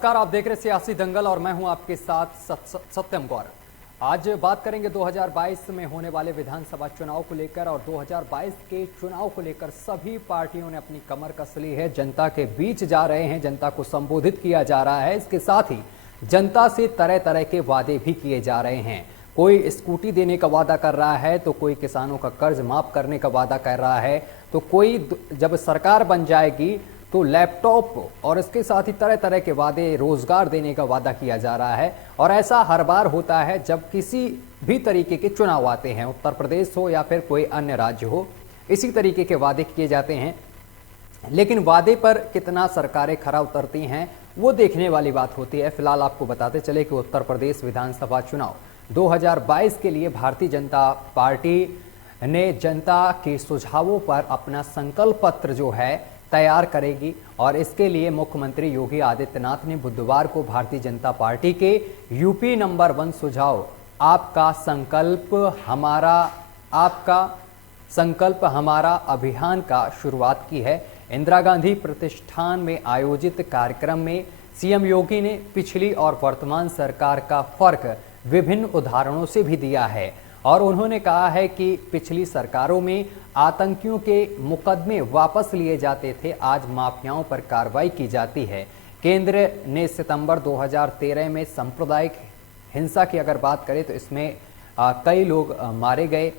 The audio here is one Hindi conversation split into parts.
नमस्कार, आप देख रहे सियासी दंगल और मैं हूं आपके साथ सत्यम गौरव। आज बात करेंगे 2022 में होने वाले विधानसभा चुनाव को लेकर और 2022 के चुनाव को लेकर सभी पार्टियों ने अपनी कमर कस ली है। जनता के बीच जा रहे हैं, जनता को संबोधित किया जा रहा है। इसके साथ ही जनता से तरह तरह के वादे भी किए जा रहे हैं। कोई स्कूटी देने का वादा कर रहा है, तो कोई किसानों का कर्ज माफ करने का वादा कर रहा है, तो कोई जब सरकार बन जाएगी तो लैपटॉप और इसके साथ ही तरह तरह के वादे, रोजगार देने का वादा किया जा रहा है। और ऐसा हर बार होता है जब किसी भी तरीके के चुनाव आते हैं, उत्तर प्रदेश हो या फिर कोई अन्य राज्य हो, इसी तरीके के वादे किए जाते हैं। लेकिन वादे पर कितना सरकारें खरा उतरती हैं वो देखने वाली बात होती है। फिलहाल आपको बताते चले कि उत्तर प्रदेश विधानसभा चुनाव 2022 के लिए भारतीय जनता पार्टी ने जनता के सुझावों पर अपना संकल्प पत्र जो है तैयार करेगी। और इसके लिए मुख्यमंत्री योगी आदित्यनाथ ने बुधवार को भारतीय जनता पार्टी के यूपी नंबर 1 सुझाव आपका संकल्प हमारा अभियान का शुरुआत की है। इंदिरा गांधी प्रतिष्ठान में आयोजित कार्यक्रम में सीएम योगी ने पिछली और वर्तमान सरकार का फर्क विभिन्न उदाहरणों से भी दिया है। और उन्होंने कहा है कि पिछली सरकारों में आतंकियों के मुकदमे वापस लिए जाते थे, आज माफियाओं पर कार्रवाई की जाती है। केंद्र ने सितंबर 2013 में सांप्रदायिक हिंसा की अगर बात करें तो इसमें कई लोग मारे गए।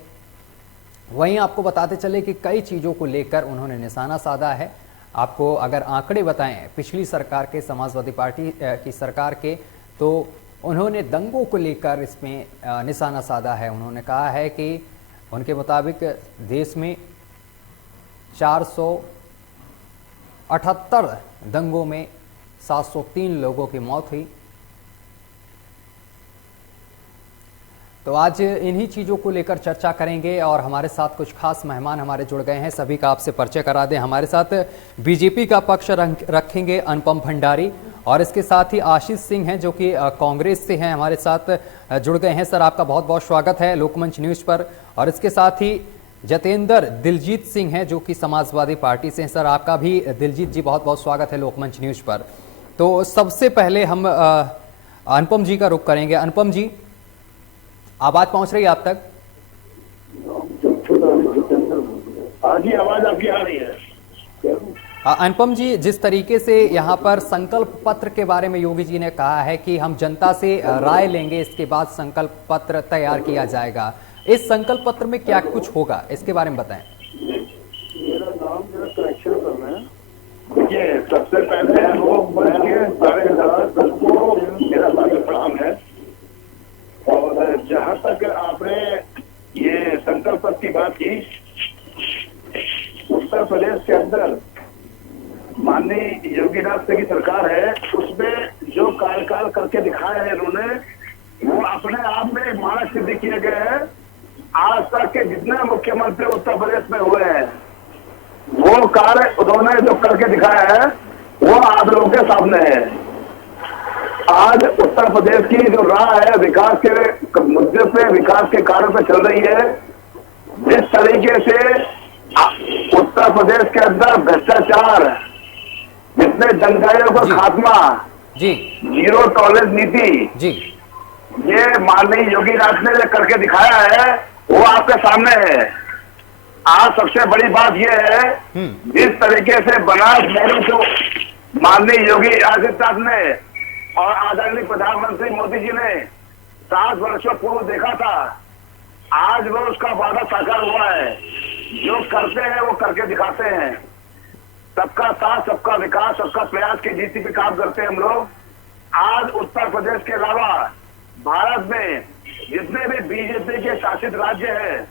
वहीं आपको बताते चले कि कई चीज़ों को लेकर उन्होंने निशाना साधा है। आपको अगर आंकड़े बताएं पिछली सरकार के, समाजवादी पार्टी की सरकार के, तो उन्होंने दंगों को लेकर इसमें निशाना साधा है। उन्होंने कहा है कि उनके मुताबिक देश में 478 दंगों में 703 लोगों की मौत हुई। तो आज इन्हीं चीज़ों को लेकर चर्चा करेंगे और हमारे साथ कुछ खास मेहमान हमारे जुड़ गए हैं। सभी का आपसे परिचय करा दें। हमारे साथ बीजेपी का पक्ष रखेंगे अनुपम भंडारी, और इसके साथ ही आशीष सिंह हैं जो कि कांग्रेस से हैं, हमारे साथ जुड़ गए हैं। सर, आपका बहुत बहुत स्वागत है लोकमंच न्यूज़ पर। और इसके साथ ही जतेंद्र दिलजीत सिंह हैं जो कि समाजवादी पार्टी से हैं। सर, आपका भी दिलजीत जी बहुत बहुत स्वागत है लोकमंच न्यूज़ पर। तो सबसे पहले हम अनुपम जी का रुख करेंगे। अनुपम जी, आवाज पहुंच रही है आप तक? जी, आवाज आपकी आ रही है। अनुपम जी, जिस तरीके से यहाँ पर संकल्प पत्र के बारे में योगी जी ने कहा है कि हम जनता से राय लेंगे, इसके बाद संकल्प पत्र तैयार किया जाएगा, इस संकल्प पत्र में क्या कुछ होगा, इसके बारे में बताएं। मेरा नाम करेक्शन करना है। देखिए, सबसे पहले मेरा प्रणाम है। और जहाँ तक आपने ये संकल्प पत्र की बात की, उत्तर प्रदेश के अंदर माननीय योगीनाथ की सरकार है, उसमें जो कार्यकाल करके दिखाए हैं इन्होंने, वो अपने आप में मानक सिद्ध किए गए हैं। आज तक के जितने मुख्यमंत्री उत्तर प्रदेश में हुए हैं, वो कार्य उन्होंने जो करके दिखाया है वो आप लोगों के सामने है। आज उत्तर प्रदेश की जो राह है विकास के मुद्दे पे, विकास के कार्य पे चल रही है। जिस तरीके से उत्तर प्रदेश के अंदर भ्रष्टाचार, जितने दंगाइयों का खात्मा, जीरो टॉलरेंस नीति, ये माननीय योगीनाथ ने जो करके दिखाया है वो आपके सामने है। आज सबसे बड़ी बात यह है, जिस तरीके से बनास मोरू को माननीय योगी आदित्यनाथ ने और आदरणीय प्रधानमंत्री मोदी जी ने 7 वर्षों पूर्व देखा था, आज वो उसका वादा साकार हुआ है। जो करते हैं वो करके दिखाते हैं। सबका साथ, सबका विकास, सबका प्रयास की नीति पे काम करते हैं हम लोग। आज उत्तर प्रदेश के अलावा भारत में जितने भी बीजेपी के शासित राज्य हैं,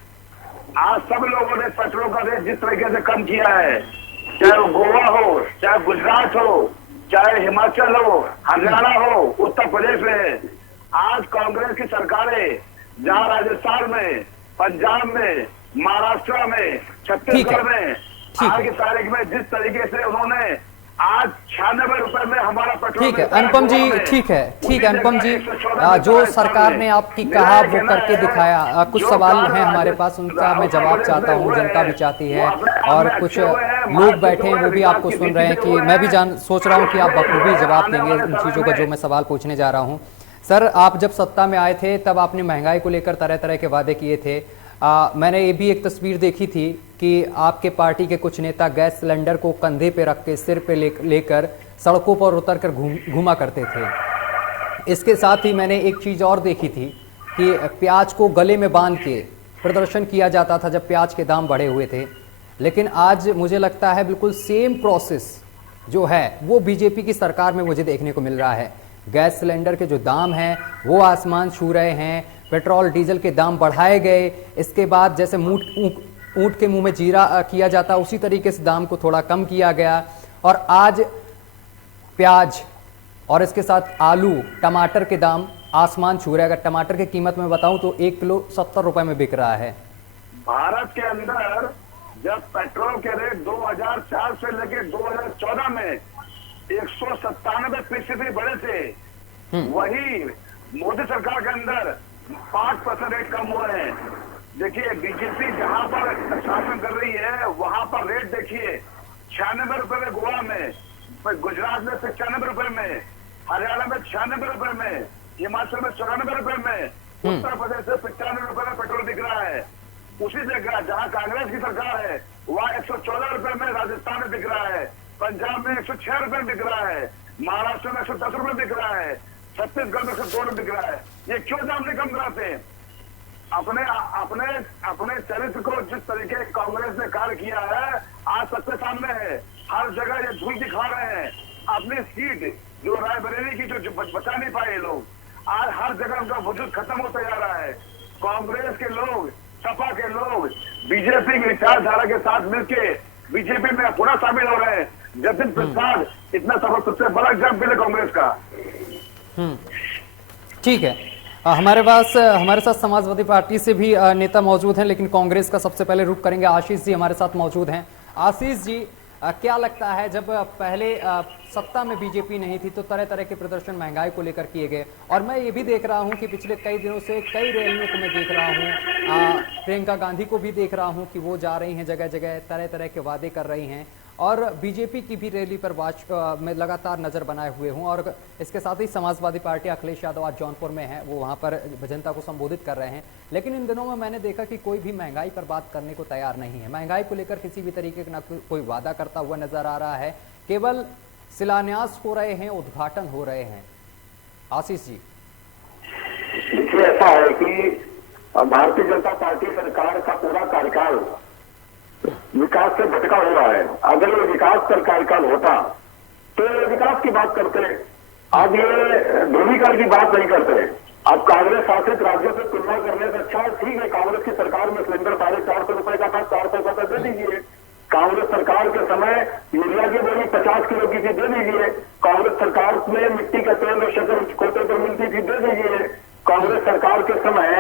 आज सब लोगों ने पेट्रोल का रेट जिस तरीके से कम किया है, चाहे वो गोवा हो, चाहे गुजरात हो, चाहे हिमाचल हो, हरियाणा हो, उत्तर प्रदेश में आज कांग्रेस की सरकारें जहां राजस्थान में, पंजाब में, महाराष्ट्र में, छत्तीसगढ़ में आज की तारीख में जिस तरीके से उन्होंने आज 96 रुपए में हमारा पेट्रोल। ठीक है अनुपम जी, ठीक है अनुपम जी, जो सरकार ने आपकी कहा वो करके दिखाया। कुछ सवाल हैं हमारे पास, उनका मैं जवाब चाहता हूं, जनता भी चाहती है, और कुछ लोग बैठे हैं वो भी आपको सुन रहे हैं कि मैं भी सोच रहा हूं कि आप बखूबी जवाब देंगे उन चीजों का जो मैं सवाल पूछने जा रहा हूं। सर, आप जब सत्ता में आए थे तब आपने महंगाई को लेकर तरह तरह के वादे किए थे। मैंने ये भी एक तस्वीर देखी थी कि आपके पार्टी के कुछ नेता गैस सिलेंडर को कंधे पे रख के सिर पे लेकर सड़कों पर उतरकर घूमा करते थे। इसके साथ ही मैंने एक चीज़ और देखी थी कि प्याज को गले में बांध के प्रदर्शन किया जाता था जब प्याज के दाम बढ़े हुए थे। लेकिन आज मुझे लगता है बिल्कुल सेम प्रोसेस जो है वो बीजेपी की सरकार में मुझे देखने को मिल रहा है। गैस सिलेंडर के जो दाम हैं वो आसमान छू रहे हैं, पेट्रोल डीजल के दाम बढ़ाए गए, इसके बाद जैसे ऊंट के मुंह में जीरा किया जाता उसी तरीके से दाम को थोड़ा कम किया गया, और आज प्याज और इसके साथ आलू टमाटर के दाम आसमान छू रहे हैं। अगर टमाटर की कीमत में बताऊं तो 1 किलो 70 रुपए में बिक रहा है। भारत के अंदर जब पेट्रोल के रेट 2004 से लेकर 2014 में 197% बढ़े थे, वही मोदी सरकार के अंदर 5% रेट कम हुए हैं। देखिए बीजेपी जहां पर शासन कर रही है वहां पर रेट देखिए 96 रुपए में गोवा में, गुजरात में 95 रुपए में, हरियाणा में 96 रुपए में, हिमाचल में 94 रुपए में, उत्तर प्रदेश से 95 रुपए में पेट्रोल बिक रहा है। उसी जगह जहां कांग्रेस की सरकार है वहां 114 रुपए में राजस्थान में बिक रहा है, पंजाब में 106 रुपए में बिक रहा है, महाराष्ट्र में 110 रुपए बिक रहा है, छत्तीसगढ़ में 102 रुपए बिक रहा है। ये क्यों दाम नहीं कम कराते हैं? अपने चरित्र को जिस तरीके कांग्रेस ने कार्य किया है आज सबके सामने है। हर जगह ये धूल दिखा रहे हैं। अपनी सीट जो रायबरेली की जो बचा नहीं पाए लोग, आज हर जगह उनका वजूद खत्म होता जा रहा है। कांग्रेस के लोग, सपा के लोग बीजेपी की विचारधारा के साथ मिलकर बीजेपी में पुनः शामिल हो रहे हैं। जतिन प्रसाद इतना सबसे बड़ा एग्जाम्पल है कांग्रेस का। ठीक है, हमारे साथ समाजवादी पार्टी से भी नेता मौजूद हैं, लेकिन कांग्रेस का सबसे पहले रुख करेंगे। आशीष जी हमारे साथ मौजूद हैं। आशीष जी, क्या लगता है जब पहले सत्ता में बीजेपी नहीं थी तो तरह तरह के प्रदर्शन महंगाई को लेकर किए गए, और मैं ये भी देख रहा हूं कि पिछले कई दिनों से कई रैलियों को मैं देख रहा हूं, प्रियंका गांधी को भी देख रहा हूं कि वो जा रही हैं जगह जगह, तरह तरह के वादे कर रही हैं, और बीजेपी की भी रैली पर मैं लगातार नजर बनाए हुए हूं। और इसके साथ ही समाजवादी पार्टी अखिलेश यादव आज जौनपुर में है, वो वहां पर जनता को संबोधित कर रहे हैं। लेकिन इन दिनों में मैंने देखा कि कोई भी महंगाई पर बात करने को तैयार नहीं है। महंगाई को लेकर किसी भी तरीके का कोई वादा करता हुआ नजर आ रहा है, केवल शिलान्यास हो रहे हैं, उद्घाटन हो रहे हैं। आशीष जी, देखिए ऐसा है कि भारतीय जनता पार्टी सरकार का पूरा कार्यकाल विकास से भटका हो रहा है। अगर ये विकास का कार्यकाल होता तो विकास की बात करते, अब ये ध्रुवीकरण की बात नहीं करते। अब कांग्रेस शासित राज्यों से तुलना करने से अच्छा ठीक है, कांग्रेस की सरकार में सिलेंडर 450 रुपए का था, 400 रुपए का दे दीजिए। कांग्रेस सरकार के समय यूरिया की बोरी 50 किलो की थी, दे दीजिए। कांग्रेस सरकार में मिट्टी का तेल और शक्कर कोटे पर मिलती थी, दे दीजिए। कांग्रेस सरकार के समय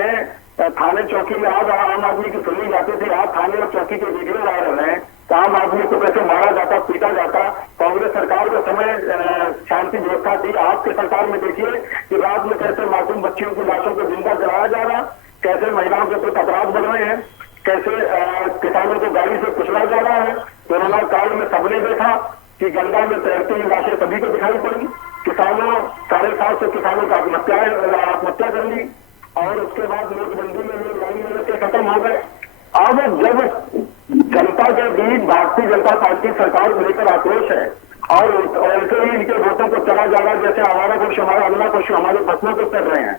थाने चौकी में आज आम आदमी की सुनी जाती थी, आज थाने और चौकी के वीडियो वायरल हैं, तो आम आदमी को कैसे मारा जाता, पीटा जाता। कांग्रेस सरकार के समय शांति व्यवस्था थी। आज के सरकार में देखिए कि रात में कैसे मासूम बच्चियों की लाशों को जिंदा जलाया जा रहा, कैसे महिलाओं के प्रति अपराध बढ़ रहे हैं, कैसे किसानों को गाड़ी से कुचला जा रहा है। कोरोना काल में सबने देखा कि गंगा में तैरती हुई लाशें सभी को दिखाई पड़ी। किसानों 750 किसानों का आत्महत्या कर ली, और उसके बाद नोटबंदी में लोग लाइन में के खत्म हो गए। अब जब जनता के बीच भारतीय जनता पार्टी सरकार को लेकर आक्रोश है, और ऐसे ही इनके वोटों को चला जा रहा है जैसे हमारा पशु हमारा अगला पशु हमारे फसलों को कर रहे हैं।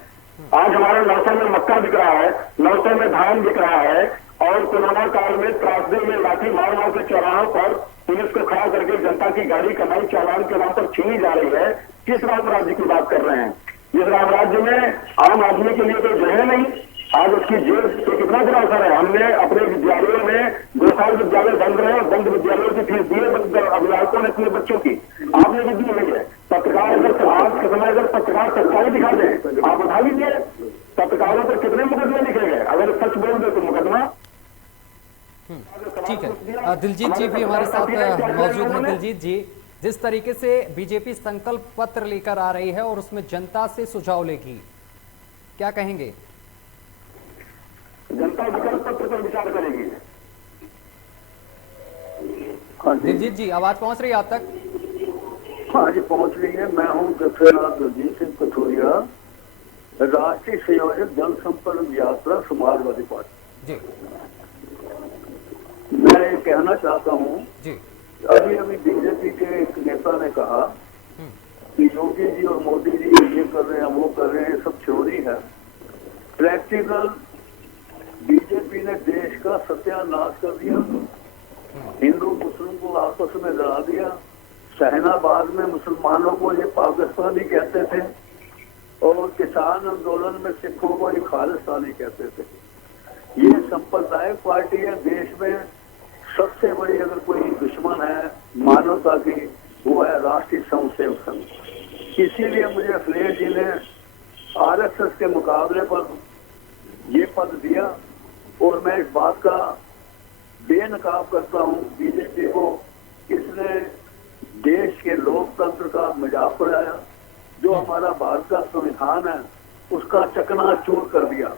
आज हमारे 900 में मक्का बिक रहा है, 900 में धान बिक रहा है, और कोरोना काल में त्रासदी में लाठी मार मार के चौराहों पर पुलिस को खड़ा करके जनता की गाड़ी कमाई चालान के नाम पर छीनी जा रही है। किस राम राज्य की बात कर रहे हैं? इस राम राज्य में आम आदमी के लिए तो जगह नहीं। आज उसकी जेब पे कितना बुरा असर है। हमने अपने विद्यालयों में 2 साल विद्यालय बंद रहे और बंद विद्यालयों की फीस दी है अभिभावकों ने अपने बच्चों की, आपने भी दी हुई है। पत्रकार अगर आज के समय अगर पत्रकार सच्चाई दिखा दें, आप उठा लीजिए, पत्रकारों पर कितने मुकदमे लिखे गए, अगर सच बोल दे तो मुकदमा। ठीक है, दिलजीत जी भी हमारे साथ मौजूद हैं। दिलजीत जी, जिस तरीके से बीजेपी संकल्प पत्र लेकर आ रही है और उसमें जनता से सुझाव लेगी, क्या कहेंगे? जनता विकल्प पत्र पर विचार करेगी। हाँ जी, दिलजीत जी आवाज पहुंच रही है आप तक? हाँ जी पहुंच रही है। मैं हूँ जथेदार दिलजीत सिंह कथोरिया, राष्ट्रीय संयोजक जनसंपर्क यात्रा समाजवादी पार्टी। जी मैं ये कहना चाहता हूँ, जी अभी अभी बीजेपी के एक नेता ने कहा कि योगी जी और मोदी जी ये कर रहे हैं, वो कर रहे हैं, सब थ्योरी है। प्रैक्टिकल बीजेपी ने देश का सत्यानाश कर दिया, हिंदू मुस्लिम को आपस में लड़ा दिया। शहनाबाद में मुसलमानों को ये पाकिस्तानी कहते थे और किसान आंदोलन में सिखों को ये खालिस्तानी कहते थे। ये सांप्रदायिक पार्टी है। देश में सबसे बड़ी अगर कोई दुश्मन है मानवता की, वो है राष्ट्रीय स्वयंसेवक संघ। इसीलिए मुझे अखिलेश जी ने आरएसएस के मुकाबले पर ये पद दिया और मैं इस बात का बेनकाब करता हूँ बीजेपी को। इसने देश के लोकतंत्र का मजाक उड़ाया। जो हमारा भारत का संविधान है उसका चकनाचूर कर दिया,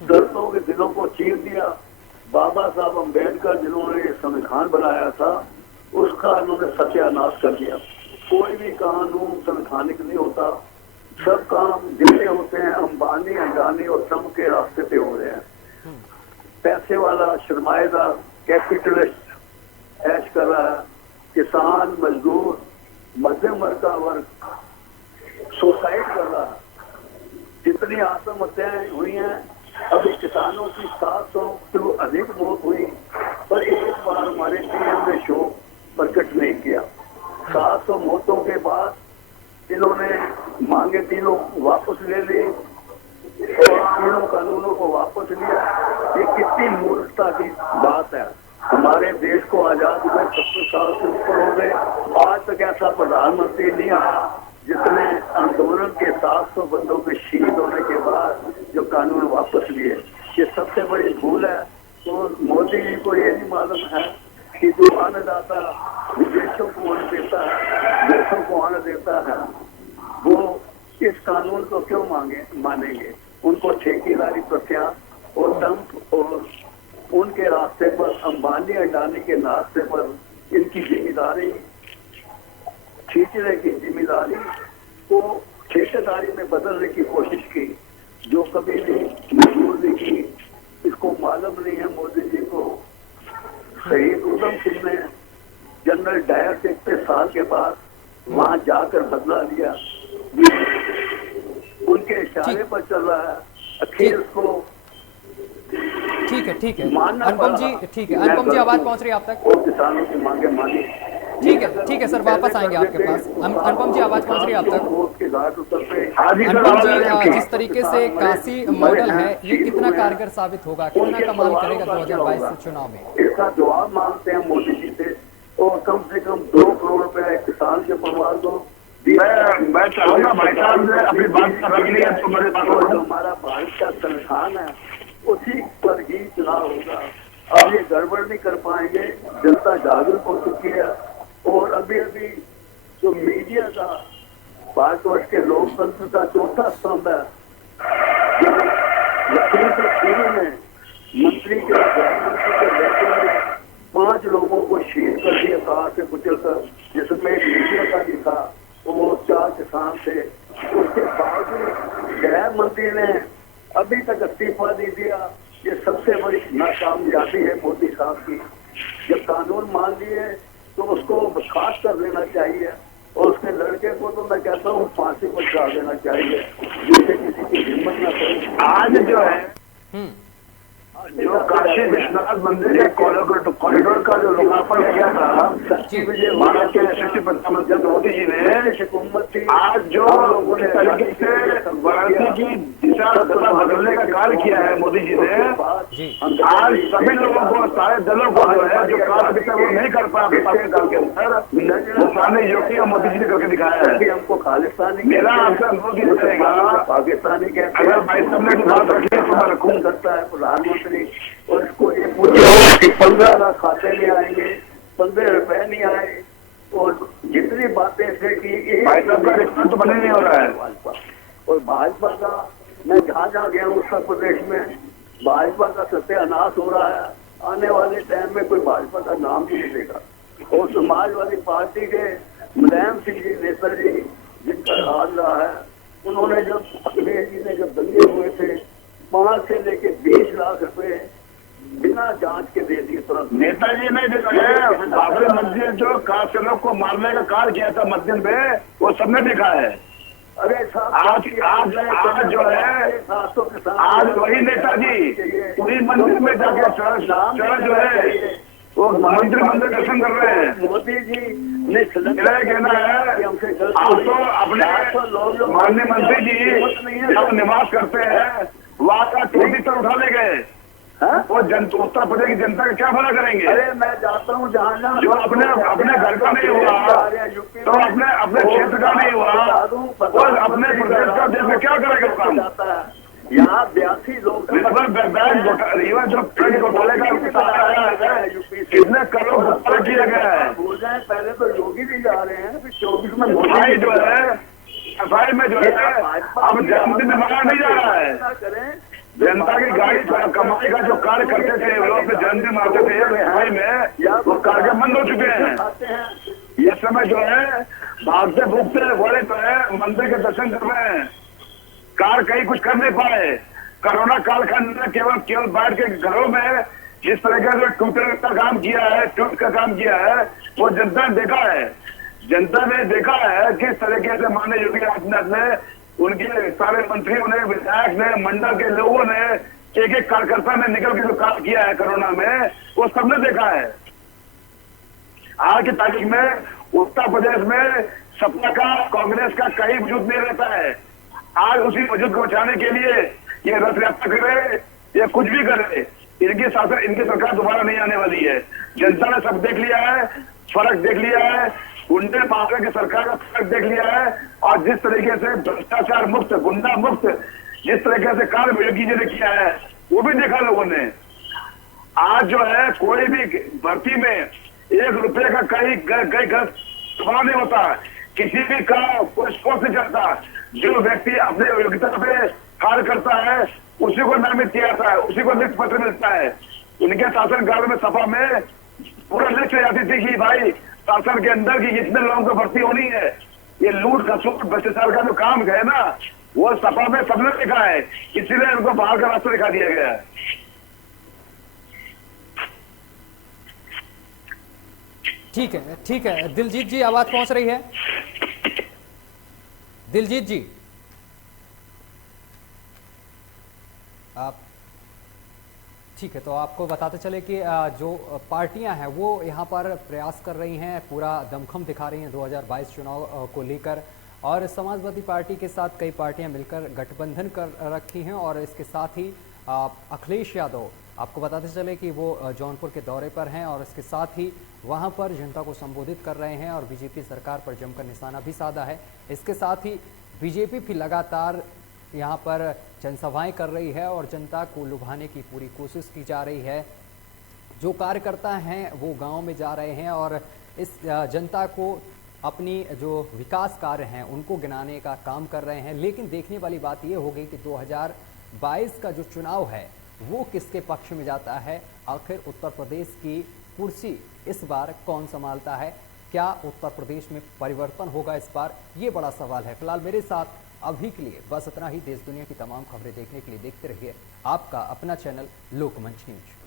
दर्दों के दिलों को चीर दिया। बाबा साहब अम्बेडकर जिन्होंने ये संविधान बनाया था उसका इन्होंने सत्यानाश कर दिया। कोई भी कानून संवैधानिक नहीं होता, सब काम जितने होते हैं अंबानी, अडानी और ट्रम्प के रास्ते पे हो रहे हैं। पैसे वाला सरमाएदार कैपिटलिस्ट ऐश कर रहा है, किसान, मजदूर, मध्यम वर्ग का वर्ग सुसाइड कर रहा है। जितनी आत्महत्याएं हुई हैं, अभी किसानों की 700 से अधिक मौत हुई, पर एक बार हमारे पीएम ने शोक प्रकट नहीं किया। 700 मौतों के बाद इन्होंने मांगे तीनों वापस ले ली और तीनों कानूनों को वापस लिया। ये कितनी मूर्खता की बात है। हमारे देश को आजाद हुए 70 साल से ऊपर हो गए, आज तक ऐसा प्रधानमंत्री नहीं आया जिसने आंदोलन के 700 बंदों के शहीद होने के बाद जो कानून वापस लिए। ये सबसे बड़ी भूल है। तो मोदी जी को ये नहीं मालूम है कि जो अन्नदाता विदेशों को अन्न देता है, देशों को अन्न देता है, वो इस कानून को क्यों मानेंगे। उनको ठेकेदारी प्रथा और ट्रम्प और उनके रास्ते पर, अंबानी अडानी के रास्ते पर इनकी जिम्मेदारी खींचने की जिम्मेदारी को ठेकेदारी में बदलने की कोशिश की, जो कभी भी मंजूर नहीं की। इसको मालूम नहीं है मोदी जी को। शहीद उधम सिंह ने जनरल डायर से 31 साल के बाद वहां जाकर बदला लिया। उनके इशारे पर चल रहा है। अखिल को ठीक है अनुपम जी, ठीक है अनुपम जी आवाज पहुंच रही है आप तक? और किसानों की मांगे मानी। ठीक है सर, वापस आएंगे आपके पास। अनुपम जी आवाज पहुंच रही है आप तक? अनुपम जी, जिस तरीके से काशी मॉडल है ये कितना कारगर साबित होगा, कितना कमाल करेगा 2022 चुनाव में? इसका जवाब मांगते हैं मोदी जी से और कम से कम 2 करोड़ रुपए किसान के परिवार को। मैं चाहूंगा भाई साहब ने अपनी बात रख ली है तो मेरे पास जो हमारा भारत का संविधान है उसी पर ही चुनाव होगा। अब ये गड़बड़ नहीं कर पाएंगे। जनता जागरूक हो चुकी है और अभी अभी जो मीडिया का भारतवर्ष के लोकतंत्र का चौथा स्तंभ है, लखीमपुर खीरी में मंत्री के गृहमंत्री के बेटे ने 5 लोगों को शहीद कर दिया कार से कुचलकर, जिसमें मीडिया का भी था, वो 4 किसान थे। उसके बावजूद गृह मंत्री ने अभी तक इस्तीफा दे दिया। ये सबसे बड़ी नाकामयाबी है मोदी साहब की। जब कानून मान लिए तो उसको बर्खास्त कर देना चाहिए और उसके लड़के को तो मैं कहता हूँ फांसी पर चढ़ा देना चाहिए, जिससे किसी की हिम्मत न करे। आज जो है जो काशी विश्वनाथ मंदिर के कॉरिडोर का जो लोकार्पण किया था भारत के यशस्वी प्रधानमंत्री मोदी जी ने, आज जो लोगों ने तरीके से वाराणसी की दिशा बदलने का कार्य किया है मोदी जी ने, आज सभी लोगों को, सारे दलों को जो है जो कार्य अभी तक वो नहीं कर पाया काल के अंदर, वो सामने योगी और मोदी जी ने करके दिखाया है। हमको खालिस्तानी, मेरा आपसे अनुरोध ये रहेगा, पाकिस्तानी के अगर भाई साहब ने बात रखी है तो मैं रखूँ सकता है प्रधानमंत्री और इसको ये पूछे कि 15 लाख खाते नहीं आएंगे, 15 रुपए नहीं आए, और जितनी बातें थे कि भाई साहब का रिश्ता तो बने नहीं हो रहा है। भाजपा और भाजपा का, मैं जहाँ गया हूँ उत्तर प्रदेश में भाजपा का सत्यानाश हो रहा है। आने वाले टाइम में कोई भाजपा का नाम भी नहीं देगा। और समाजवादी पार्टी के मुलायम सिंह जी नेता जी जिनका हाल रहा है, उन्होंने जब अखिलेश जी ने जब दंगे हुए थे 5 से लेके 20 लाख रुपए बिना जांच के दे दिए तुरंत। नेताजी ने जो है बाबरी मस्जिद जो काफिरों को मारने का कार्य किया था मस्जिद में, वो सबने देखा है। अरे आज जो है आज वही नेताजी पूरी मंदिर में जाके चर्च जो है वो मंदिर दर्शन कर रहे हैं। मोदी जी ने मेरा कहना है आप तो अपने माननीय मंत्री जी जब निवास करते हैं वहाँ का टोटी तर उठा ले गए, वो उत्तर प्रदेश की जनता का क्या भला करेंगे? अरे मैं जाता हूँ जहाँ जो अपने घर का नहीं हुआ तो अपने क्षेत्र का नहीं हुआ और अपने प्रदेश का देश में क्या करेगा काम? यहाँ 82 लोग रीवा जो घोटाले का कितने करोड़ घोटाला किया गया है। हो जाए पहले तो योगी भी जा रहे हैं, फिर 24 में मोदी जो है सफाई में जो है अब जन्मदिन मनाया नहीं जा रहा है। जनता की गाड़ी कमाई का जो कार्य करते थे वो अपने जन्मदिन मनाते थे सफाई में, वो कार्य बंद हो चुके हैं। ये समय जो है भागते भूखते बड़े जो है मंदिर के दर्शन कर रहे हैं, कार कहीं कुछ कर नहीं पाए। कोरोना कालखंड में केवल बैठ के घरों में जिस तरह से ट्विटर का काम किया है, ट्वीट का काम किया है, वो जनता ने देखा है। जनता ने देखा है किस तरीके से माननीय योगी आदित्यनाथ ने, उनके सारे मंत्रियों ने, विधायक ने, मंडल के लोगों ने, एक एक कार्यकर्ता ने निकल के जो काम किया है कोरोना में, वो सबने देखा है। आज की तारीख में उत्तर प्रदेश में सपा का, कांग्रेस का कहीं वजूद नहीं रहता है। आज उसी वजूद को बचाने के लिए ये रथ यात्रा करे या कुछ भी करे, इनकी सरकार दोबारा नहीं आने वाली है। जनता ने सब देख लिया है, फर्क देख लिया है, गुंडे माफिया की सरकार का फर्क देख लिया है। और जिस तरीके से भ्रष्टाचार मुक्त, गुंडा मुक्त जिस तरीके से कार्य योगी जी ने किया है वो भी देखा लोगों ने। आज जो है कोई भी भर्ती में 1 रुपए का कहीं गलत नहीं होता, किसी भी का कोई स्पोर्ट नहीं चलता। जो व्यक्ति अपने योग्यता पे कार्य करता है उसी को नामित किया जाता है, उसी को नियुक्ति पत्र मिलता है। उनके शासनकाल में सपा में पूरा लिस्ट जाती थी कि भाई शासन के अंदर की जितने लोगों को भर्ती होनी है, ये लूट खसूट भ्रष्टाचार का जो काम है ना, वो सपा में सबने देखा है, इसीलिए उनको बाहर का रास्ता दिखा दिया गया है। ठीक है दिलजीत जी, आवाज पहुंच रही है? दिलजीत जी आप ठीक है, तो आपको बताते चले कि जो पार्टियां हैं वो यहाँ पर प्रयास कर रही हैं, पूरा दमखम दिखा रही हैं 2022 चुनाव को लेकर। और समाजवादी पार्टी के साथ कई पार्टियां मिलकर गठबंधन कर रखी हैं। और इसके साथ ही अखिलेश यादव, आपको बताते चले कि वो जौनपुर के दौरे पर हैं और इसके साथ ही वहाँ पर जनता को संबोधित कर रहे हैं और बीजेपी सरकार पर जमकर निशाना भी साधा है। इसके साथ ही बीजेपी भी लगातार यहाँ पर जनसभाएं कर रही है और जनता को लुभाने की पूरी कोशिश की जा रही है। जो कार्यकर्ता हैं वो गांव में जा रहे हैं और इस जनता को अपनी जो विकास कार्य हैं उनको गिनाने का काम कर रहे हैं। लेकिन देखने वाली बात ये हो गई कि 2022 का जो चुनाव है वो किसके पक्ष में जाता है। आखिर उत्तर प्रदेश की कुर्सी इस बार कौन संभालता है? क्या उत्तर प्रदेश में परिवर्तन होगा इस बार? ये बड़ा सवाल है। फिलहाल मेरे साथ अभी के लिए बस इतना ही। देश दुनिया की तमाम खबरें देखने के लिए देखते रहिए आपका अपना चैनल लोकमंच न्यूज।